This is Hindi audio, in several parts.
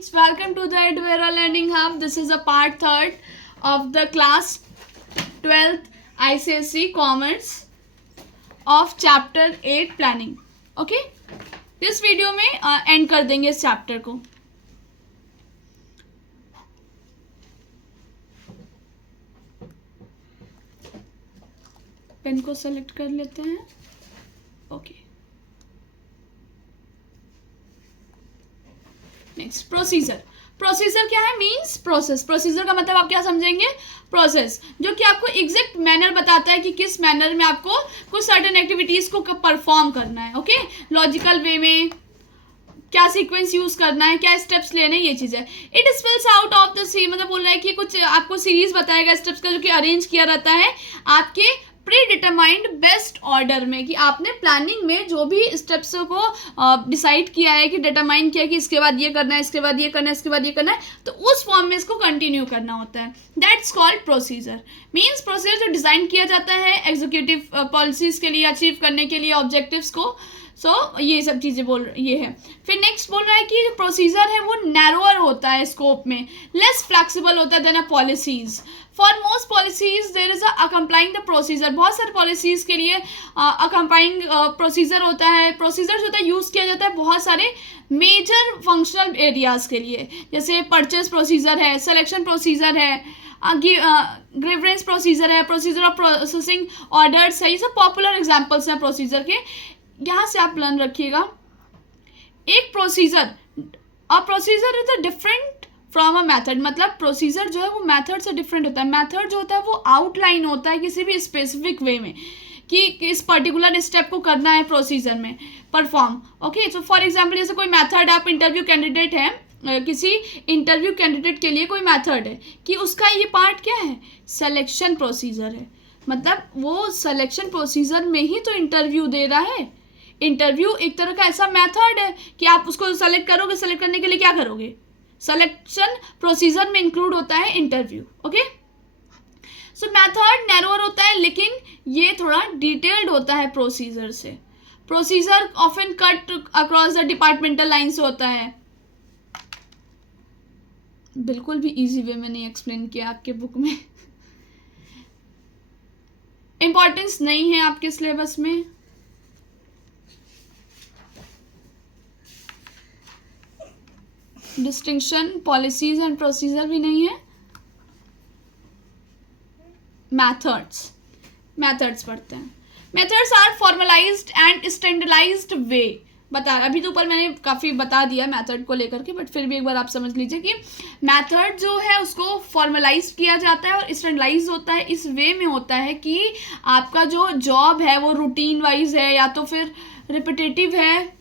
Welcome to the Edvera Learning Hub. This is a part third of the class 12th ICSE Commerce of chapter 8 planning. Okay? इस वीडियो में एंड कर देंगे इस चैप्टर को. पेन को सेलेक्ट कर लेते हैं. ओके. नेक्स्ट प्रोसीजर क्या है? Means process. प्रोसीजर का मतलब आप क्या समझेंगे? प्रोसेस, जो कि आपको एग्जैक्ट मैनर बताता है कि किस मैनर में आपको कुछ सर्टेन एक्टिविटीज को परफॉर्म करना है. ओके, लॉजिकल वे में क्या सीक्वेंस यूज करना है, क्या स्टेप्स लेने हैं, ये चीज़ है. It spells out of the sea, मतलब बोल रहा है कि कुछ आपको सीरीज बताएगा स्टेप्स का, जो कि अरेंज किया रहता है आपके प्री डिटरमाइंड बेस्ट ऑर्डर में, कि आपने प्लानिंग में जो भी स्टेप्स को डिसाइड किया है, कि डिटरमाइन किया है कि इसके बाद ये करना है, इसके बाद ये करना है, इसके बाद ये करना है, तो उस फॉर्म में इसको कंटिन्यू करना होता है. That's called procedure. Means procedure जो डिज़ाइन किया जाता है एग्जीक्यूटिव पॉलिसीज के लिए, अचीव करने के लिए ऑब्जेक्टिव्स को. ये सब चीज़ें ये है. फिर नेक्स्ट बोल रहा है कि जो प्रोसीजर है वो नैरोअर होता है स्कोप में, लेस फ्लेक्सिबल होता है than a policies. For most policies there is accomplishing the procedure. बहुत सारे पॉलिसीज के लिए अकम्प्लाइंग प्रोसीजर होता है. प्रोसीजर जो होता है यूज़ किया जाता है बहुत सारे मेजर फंक्शनल एरियाज के लिए, जैसे परचेज प्रोसीजर है, सिलेक्शन प्रोसीजर है, ग्रीवेंस प्रोसीजर है, प्रोसीजर ऑफ प्रोसेसिंग ऑर्डर्स है. ये सब पॉपुलर एग्जाम्पल्स हैं प्रोसीजर के. यहाँ से आप लर्न रखिएगा. एक procedure is a different from a method. मतलब प्रोसीजर जो है वो मेथड से डिफरेंट होता है. मेथड जो होता है वो आउटलाइन होता है किसी भी स्पेसिफिक वे में, कि इस पर्टिकुलर स्टेप को करना है प्रोसीजर में perform. Okay, so for example जैसे कोई मेथड, आप इंटरव्यू कैंडिडेट है, किसी इंटरव्यू कैंडिडेट के लिए कोई मेथड है कि उसका ये पार्ट क्या है, सिलेक्शन प्रोसीजर है. मतलब वो सिलेक्शन प्रोसीजर में ही तो इंटरव्यू दे रहा है. इंटरव्यू एक तरह का ऐसा मेथड है कि आप उसको सेलेक्ट करोगे. सेलेक्ट करने के लिए क्या करोगे? सिलेक्शन प्रोसीजर में इंक्लूड होता है इंटरव्यू. ओके, सो मेथड नैरोअर होता है, लेकिन ये थोड़ा डिटेल्ड होता है प्रोसीजर से. Procedure often cut across the departmental line से होता है. बिल्कुल भी इजी वे में नहीं एक्सप्लेन किया आपके बुक में. इंपॉर्टेंस नहीं है आपके सिलेबस में. डिस्टिंक्शन पॉलिसीज एंड प्रोसीजर भी नहीं है. मैथड्स पढ़ते हैं. Methods are formalised and standardised way. अभी तो ऊपर मैंने काफ़ी बता दिया मेथड को लेकर के, बट फिर भी एक बार आप समझ लीजिए कि मेथड जो है उसको फॉर्मलाइज किया जाता है और स्टैंडर्डाइज होता है. इस वे में होता है कि आपका जो जॉब है वो रूटीन वाइज है या तो फिर रिपीटेटिव है.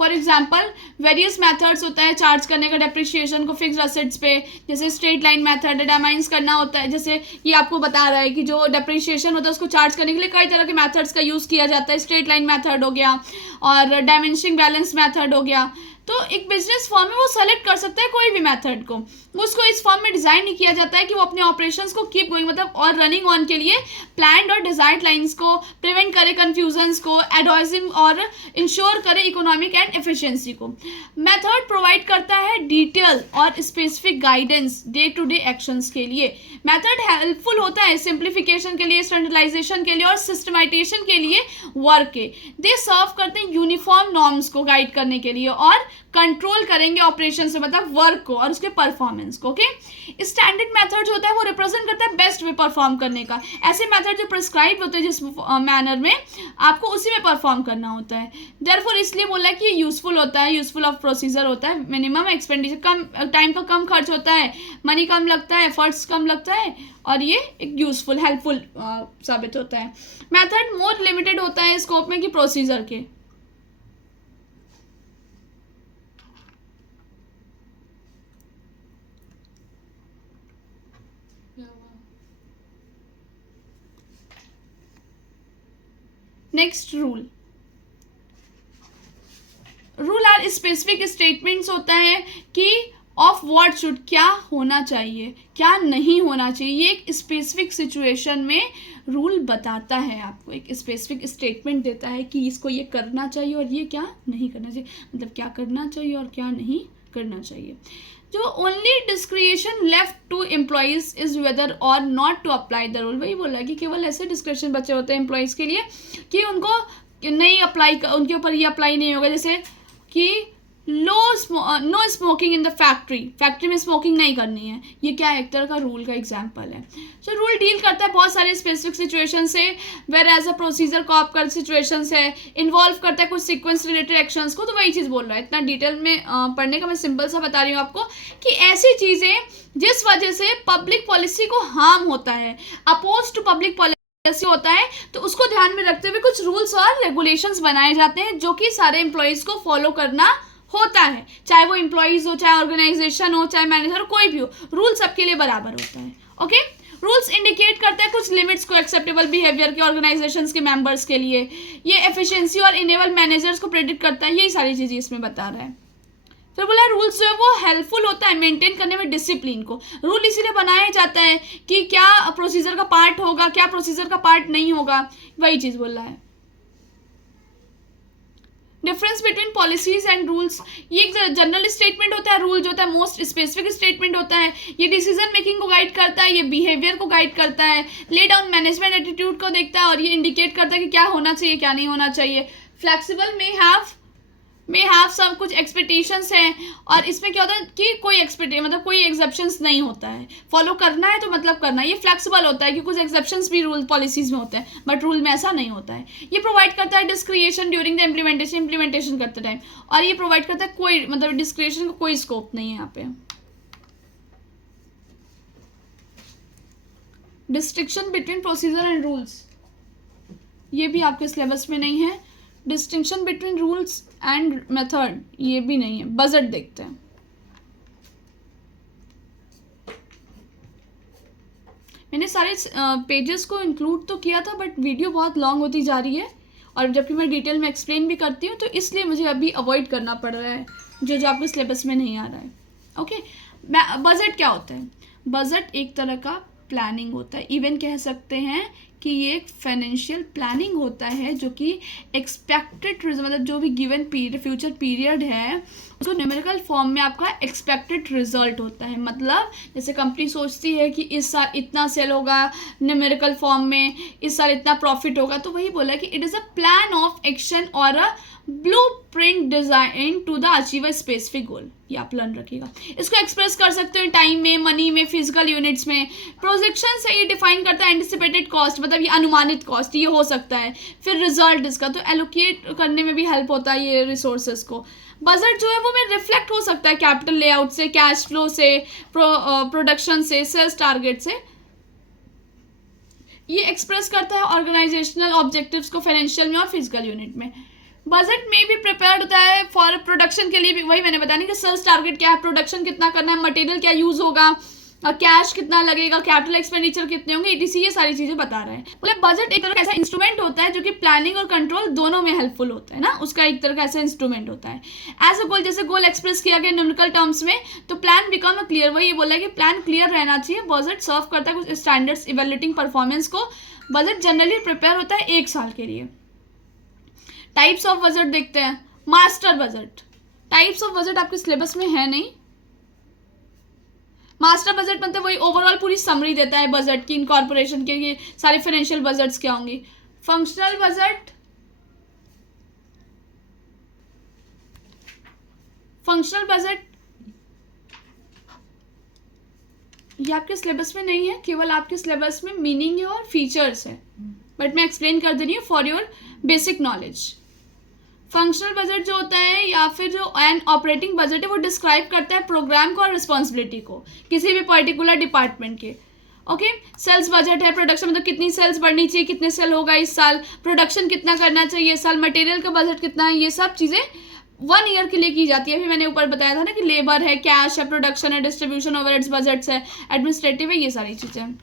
फॉर एग्जाम्पल वेरियस मैथड्स होता है चार्ज करने का डेप्रिशिएशन को फिक्स असेट्स पे. जैसे स्ट्रेट लाइन मेथड डिटरमाइंस करना होता है. जैसे ये आपको बता रहा है कि जो डेप्रिशिएशन होता है उसको चार्ज करने के लिए कई तरह के मेथड्स का यूज़ किया जाता है. स्ट्रेट लाइन मेथड हो गया और डायमेंशनिंग बैलेंस मेथड हो गया. तो एक बिजनेस फॉर्म में वो सेलेक्ट कर सकता है कोई भी मेथड को. उसको इस फॉर्म में डिज़ाइन नहीं किया जाता है कि वो अपने ऑपरेशंस को कीप गोइंग, मतलब और रनिंग ऑन के लिए प्लान्ड और डिजाइर्ड लाइंस को प्रिवेंट करे कन्फ्यूजन्स को, एडवाइजिंग और इंश्योर करे इकोनॉमिक एंड एफिशिएंसी को. मेथड प्रोवाइड करता है डिटेल और specific guidance day to day actions के लिए. मेथड हेल्पफुल होता है सिंप्लीफिकेशन के लिए, स्टैंडर्डाइजेशन के लिए और सिस्टमाइजेशन के लिए वर्क के. दे सर्व करते हैं यूनिफॉर्म नॉर्म्स को गाइड करने के लिए और कंट्रोल करेंगे ऑपरेशन से, मतलब वर्क को और उसके परफॉर्मेंस को. ओके, स्टैंडर्ड मेथड जो होता है वो रिप्रेजेंट करता है बेस्ट वे परफॉर्म करने का. ऐसे मेथड जो प्रिस्क्राइब होते हैं जिस मैनर में आपको उसी में परफॉर्म करना होता है. देयरफॉर इसलिए बोला कि ये यूजफुल होता है, यूजफुल ऑफ प्रोसीजर होता है. मिनिमम एक्सपेंडिचर, कम टाइम का कम खर्च होता है, मनी कम लगता है, एफर्ट्स कम लगता है, और ये एक यूजफुल हेल्पफुल साबित होता है. मेथड मोर लिमिटेड होता है स्कोप में कि प्रोसीजर के. Next rule are specific statements होता है कि ऑफ व्हाट शुड, क्या होना चाहिए क्या नहीं होना चाहिए, ये एक स्पेसिफिक सिचुएशन में रूल बताता है आपको, एक स्पेसिफिक स्टेटमेंट देता है कि इसको ये करना चाहिए और ये क्या नहीं करना चाहिए, मतलब क्या करना चाहिए और क्या नहीं करना चाहिए। जो only discretion left to employees is whether or not to apply the rule, वही बोला कि केवल ऐसे डिस्क्रिप्शन बचे होते हैं एम्प्लॉइज़ के लिए कि उनको नहीं अप्लाई, उनके ऊपर ये अप्लाई नहीं होगा, जैसे कि no smoking in the factory में स्मोकिंग नहीं करनी है, ये क्या एक तरह का रूल का एग्जाम्पल है। सो रूल डील करता है बहुत सारे स्पेसिफिक सिचुएशन से, whereas a procedure cope कर सिचुएशन से इन्वॉल्व करता है कुछ सीक्वेंस रिलेटेड एक्शंस को, तो वही चीज़ बोल रहा है। इतना डिटेल में पढ़ने का मैं सिंपल सा बता रही हूँ आपको कि ऐसी चीज़ें जिस वजह से पब्लिक पॉलिसी को हार्म होता है, अपोज टू पब्लिक पॉलिसी होता है, तो उसको ध्यान में रखते हुए कुछ रूल्स और रेगुलेशंस बनाए जाते हैं जो कि सारे एम्प्लॉयज़ को फॉलो करना होता है, चाहे वो एम्प्लॉयज़ हो, चाहे ऑर्गेनाइजेशन हो, चाहे मैनेजर हो, कोई भी हो, रूल सबके लिए बराबर होता है। ओके, रूल्स इंडिकेट करते हैं कुछ लिमिट्स को एक्सेप्टेबल बिहेवियर के ऑर्गेनाइजेशंस के मेंबर्स के लिए, ये एफिशिएंसी और इनेबल मैनेजर्स को प्रेडिक्ट करता है, यही सारी चीज़ें इसमें बता रहा है। फिर बोला रूल्स जो है वो हेल्पफुल होता है मेंटेन करने में डिसिप्लिन को, रूल इसीलिए बनाया जाता है कि क्या प्रोसीजर का पार्ट होगा, क्या प्रोसीजर का पार्ट नहीं होगा, वही चीज़ बोल रहा है। Difference between policies and rules, ये एक जनरल स्टेटमेंट होता है, रूल जो होता है मोस्ट स्पेसिफिक स्टेटमेंट होता है, ये डिसीजन मेकिंग को गाइड करता है, ये बिहेवियर को गाइड करता है, ले डाउन मैनेजमेंट एटीट्यूड को देखता है, और ये इंडिकेट करता है कि क्या होना चाहिए क्या नहीं होना चाहिए। फ्लेक्सिबल मे हैव सब कुछ एक्सपेक्टेशंस हैं, और इसमें क्या होता है कि कोई मतलब कोई एक्सेप्शंस नहीं होता है, फॉलो करना है तो मतलब करना है। ये फ्लेक्सिबल होता है कि कुछ एक्सेप्शंस भी रूल पॉलिसीज में होते हैं, बट रूल में ऐसा नहीं होता है। ये प्रोवाइड करता है डिस्क्रिएशन ड्यूरिंग द इम्प्लीमेंटेशन करते टाइम, और ये प्रोवाइड करता है कोई मतलब डिस्क्रिएशन का कोई स्कोप नहीं है यहाँ पे। Distinction between procedure and rules, ये भी आपके सिलेबस में नहीं है। Distinction between rules and method, ये भी नहीं है। बजट देखते हैं। मैंने सारे पेजेस को इंक्लूड तो किया था, बट वीडियो बहुत लॉन्ग होती जा रही है, और जबकि मैं डिटेल में एक्सप्लेन भी करती हूँ, तो इसलिए मुझे अभी अवॉइड करना पड़ रहा है जो आपके सिलेबस में नहीं आ रहा है। ओके, बजट क्या होता है? बजट एक तरह का प्लानिंग होता है, इवन कह सकते हैं कि ये एक फाइनेंशियल प्लानिंग होता है जो कि एक्सपेक्टेड मतलब जो भी गिवन पीरियड फ्यूचर पीरियड है उसको न्यूमेरिकल फॉर्म में आपका एक्सपेक्टेड रिजल्ट होता है। मतलब जैसे कंपनी सोचती है कि इस साल इतना सेल होगा न्यूमेरिकल फॉर्म में, इस साल इतना प्रॉफिट होगा, तो वही बोला कि it is a plan of action और a blueprint design to the achieve a specific goal. ये आप लर्न रखिएगा। इसको एक्सप्रेस कर सकते हो टाइम में, मनी में, फिजिकल यूनिट्स में। प्रोजेक्शन से ये डिफाइन करता है एंटिसिपेटेड कॉस्ट, मतलब ये अनुमानित कॉस्ट ये हो सकता है। फिर रिजल्ट इसका तो एलोकेट करने में भी हेल्प होता है ये रिसोर्सेज को। बजट जो है वो में रिफ्लेक्ट हो सकता है कैपिटल लेआउट से, कैश फ्लो से, प्रोडक्शन से, सेल्स टारगेट से। ये एक्सप्रेस करता है ऑर्गेनाइजेशनल ऑब्जेक्टिव्स को फाइनेंशियल में और फिजिकल यूनिट में। बजट में भी प्रिपेयर्ड होता है फॉर प्रोडक्शन के लिए भी, वही मैंने बताया कि सेल्स टारगेट क्या है, प्रोडक्शन कितना करना है, मटेरियल क्या यूज होगा, कैश कितना लगेगा, कैपिटल एक्सपेंडिचर कितने होंगे, etc ये सारी चीजें बता रहा है। मतलब बजट एक तरह का ऐसा इंस्ट्रूमेंट होता है जो कि प्लानिंग और कंट्रोल दोनों में हेल्पफुल होता है ना, उसका एक तरह का ऐसा इंस्ट्रूमेंट होता है। एज अ गोल, जैसे गोल एक्सप्रेस किया गया न्यूमेरिकल टर्म्स में, तो प्लान बिकम अ क्लियर, वही बोला है कि प्लान क्लियर रहना चाहिए। बजट सर्व करता है कुछ स्टैंडर्ड्स इवेल्युएटिंग परफॉर्मेंस को। बजट जनरली प्रिपेयर होता है 1 साल के लिए। टाइप्स ऑफ बजट देखते हैं। Master budget, types of budget आपके सिलेबस में है नहीं। मास्टर बजट मतलब वही ओवरऑल पूरी समरी देता है बजट की, इनकॉर्पोरेशन के सारे फाइनेंशियल बजट्स क्या होंगी। फंक्शनल बजट, ये आपके सिलेबस में नहीं है, केवल आपके सिलेबस में मीनिंग है और फीचर्स है, बट मैं एक्सप्लेन कर दे रही हूँ for your basic knowledge. Functional budget जो होता है या फिर जो एन ऑपरेटिंग बजट है वो डिस्क्राइब करता है प्रोग्राम को और रिस्पॉन्सिबिलिटी को किसी भी पर्टिकुलर डिपार्टमेंट के। ओके, सेल्स बजट है, प्रोडक्शन मतलब कितनी सेल्स बढ़नी चाहिए, कितने सेल होगा इस साल, प्रोडक्शन कितना करना चाहिए इस साल, मटेरियल का बजट कितना है, ये सब चीज़ें 1 ईयर के लिए की जाती है। अभी मैंने ऊपर बताया था ना कि लेबर है, कैश है, प्रोडक्शन है, डिस्ट्रीब्यूशन ओवरहेड्स बजट्स है, एडमिनिस्ट्रेटिव है, ये सारी चीज़ें।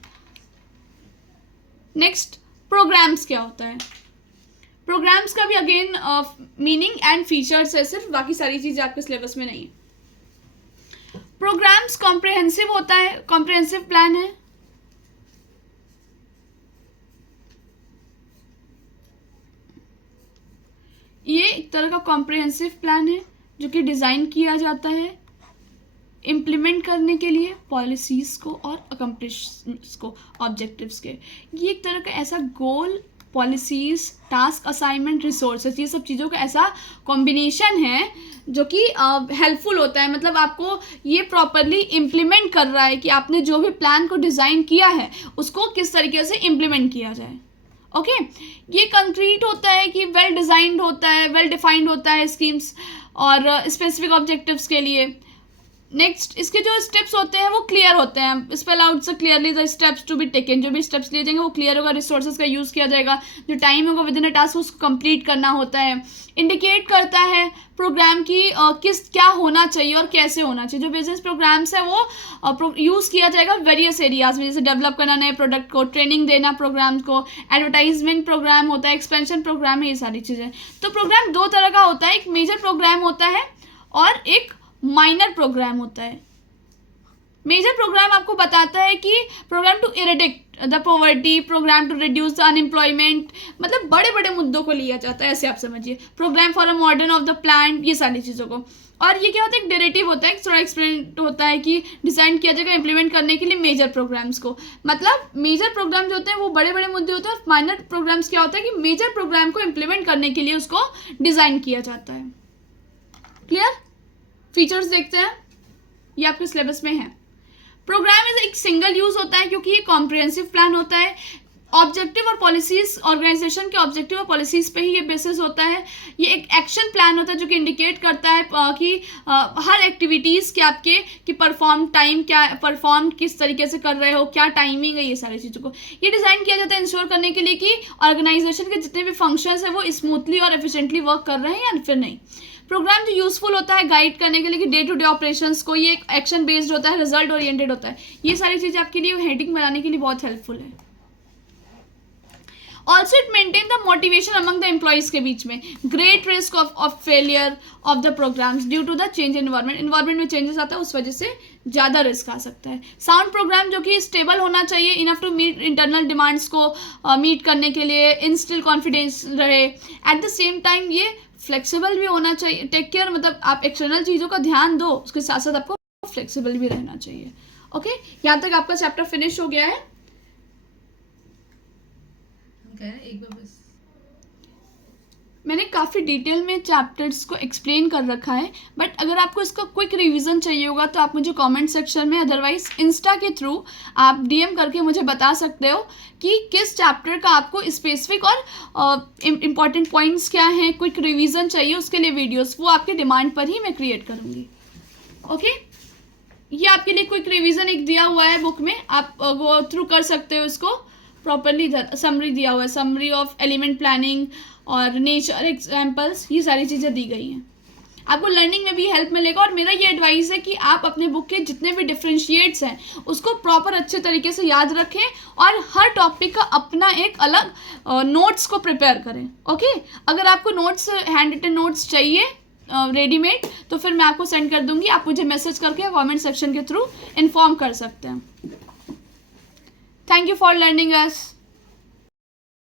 नेक्स्ट, प्रोग्राम्स क्या होता है? प्रोग्राम्स का भी अगेन मीनिंग एंड फीचर्स है सिर्फ, बाकी सारी चीज़ें आपके सिलेबस में नहीं है। प्रोग्राम्स कॉम्प्रिहेंसिव होता है, कॉम्प्रिहेंसिव प्लान है। ये एक तरह का कॉम्प्रिहेंसिव प्लान है जो कि डिज़ाइन किया जाता है इम्प्लीमेंट करने के लिए पॉलिसीज़ को और अकम्प्लिशमेंट्स को, ऑब्जेक्टिव्स के। ये एक तरह का ऐसा गोल, पॉलिसीज़, टास्क असाइनमेंट, रिसोर्सेज, ये सब चीज़ों का ऐसा कॉम्बिनेशन है जो कि हेल्पफुल होता है। मतलब आपको ये प्रॉपरली इम्प्लीमेंट कर रहा है कि आपने जो भी प्लान को डिज़ाइन किया है उसको किस तरीके से इम्प्लीमेंट किया जाए। ओके ये कंक्रीट होता है कि वेल डिज़ाइंड होता है, वेल डिफाइंड होता है स्कीम्स और स्पेसिफिक ऑब्जेक्टिव्स के लिए। नेक्स्ट इसके जो स्टेप्स होते हैं वो क्लियर होते हैं, स्पेल आउट से clearly the steps to be taken, जो भी स्टेप्स लिए जाएंगे वो क्लियर होगा, रिसोर्सेज का यूज़ किया जाएगा, जो टाइम होगा विद इन अ टास्क उसको कंप्लीट करना होता है। इंडिकेट करता है प्रोग्राम की किस क्या होना चाहिए और कैसे होना चाहिए। जो बिजनेस प्रोग्राम्स है वो यूज़ किया जाएगा वेरियस एरियाज में, जैसे डेवलप करना नए प्रोडक्ट को, ट्रेनिंग देना प्रोग्राम को, एडवर्टाइजमेंट प्रोग्राम होता है, एक्सपेंशन प्रोग्राम है, ये सारी चीज़ें। तो प्रोग्राम दो तरह का होता है, एक मेजर प्रोग्राम होता है और एक माइनर प्रोग्राम होता है। मेजर प्रोग्राम आपको बताता है कि programme to eradicate the poverty, programme to reduce the unemployment, मतलब बड़े बड़े मुद्दों को लिया जाता है, ऐसे आप समझिए। Program for a modern of the plan, ये सारी चीज़ों को। और ये क्या होता है, एक डेरिवेटिव होता है, थोड़ा एक्सपेरिमेंट होता है कि डिज़ाइन किया जाएगा इम्प्लीमेंट करने के लिए मेजर प्रोग्राम्स को। मतलब मेजर प्रोग्राम जो होते हैं वो बड़े बड़े मुद्दे होते हैं, और माइनर प्रोग्राम्स क्या होता है कि मेजर प्रोग्राम को इम्प्लीमेंट करने के लिए उसको डिज़ाइन किया जाता है। क्लियर? फीचर्स देखते हैं, ये आपके सिलेबस में है। प्रोग्राम इज एक सिंगल यूज होता है क्योंकि ये कॉम्प्रिहेंसिव प्लान होता है। ऑब्जेक्टिव और पॉलिसीज, ऑर्गेनाइजेशन के ऑब्जेक्टिव और पॉलिसीज पे ही ये बेसिस होता है। ये एक एक्शन प्लान होता है जो कि इंडिकेट करता है कि हर एक्टिविटीज़ के आपके कि परफॉर्म टाइम क्या, परफॉर्म किस तरीके से कर रहे हो, क्या टाइमिंग है, ये सारी चीज़ों को ये डिज़ाइन किया जाता है इंश्योर करने के लिए कि ऑर्गेनाइजेशन के जितने भी फंक्शंस हैं वो स्मूथली और एफिशिएंटली वर्क कर रहे हैं या फिर नहीं। प्रोग्राम जो यूजफुल होता है गाइड करने के लिए कि डे टू डे ऑपरेशंस को, ये एक एक्शन बेस्ड होता है, रिजल्ट ओरिएंटेड होता है। ये सारी चीज़ें आपके लिए हेडिंग बनाने के लिए बहुत हेल्पफुल है। Also it maintain the motivation among the employees के बीच में। Great risk of failure of the programs due to the change environment में चेंजेस आता है, उस वजह से ज़्यादा रिस्क आ सकता है। साउंड प्रोग्राम जो कि स्टेबल होना चाहिए, enough to meet internal demands को मीट करने के लिए, इंस्टिल कॉन्फिडेंस रहे, एट द सेम टाइम ये फ्लेक्सिबल भी होना चाहिए। टेक केयर, मतलब आप एक्सटर्नल चीज़ों का ध्यान दो, उसके साथ साथ आपको फ्लेक्सिबल भी रहना चाहिए। ओके यहाँ तक आपका चैप्टर फिनिश हो गया है। एक बार बस मैंने काफ़ी डिटेल में चैप्टर्स को एक्सप्लेन कर रखा है, बट अगर आपको इसका क्विक रिवीजन चाहिए होगा तो आप मुझे कमेंट सेक्शन में, अदरवाइज इंस्टा के थ्रू आप डीएम करके मुझे बता सकते हो कि किस चैप्टर का आपको स्पेसिफिक और इम्पॉर्टेंट पॉइंट्स क्या हैं, क्विक रिवीजन चाहिए, उसके लिए वीडियोस वो आपके डिमांड पर ही मैं क्रिएट करूँगी। ओके ये आपके लिए क्विक रिवीजन एक दिया हुआ है बुक में, आप गो थ्रू कर सकते हो इसको प्रॉपरली। समरी दिया हुआ है, समरी ऑफ एलिमेंट प्लानिंग और नेचर एग्जाम्पल्स, ये सारी चीज़ें दी गई हैं। आपको लर्निंग में भी हेल्प मिलेगा। और मेरा ये एडवाइस है कि आप अपने बुक के जितने भी डिफ्रेंशिएट्स हैं उसको प्रॉपर अच्छे तरीके से याद रखें और हर टॉपिक का अपना एक अलग नोट्स को प्रिपेयर करें। ओके अगर आपको नोट्स, हैंड रिटन नोट्स चाहिए रेडीमेड, तो फिर मैं आपको सेंड कर दूंगी, आप मुझे मैसेज करके कमेंट सेक्शन के थ्रू इन्फॉर्म कर सकते हैं। Thank you for learning us.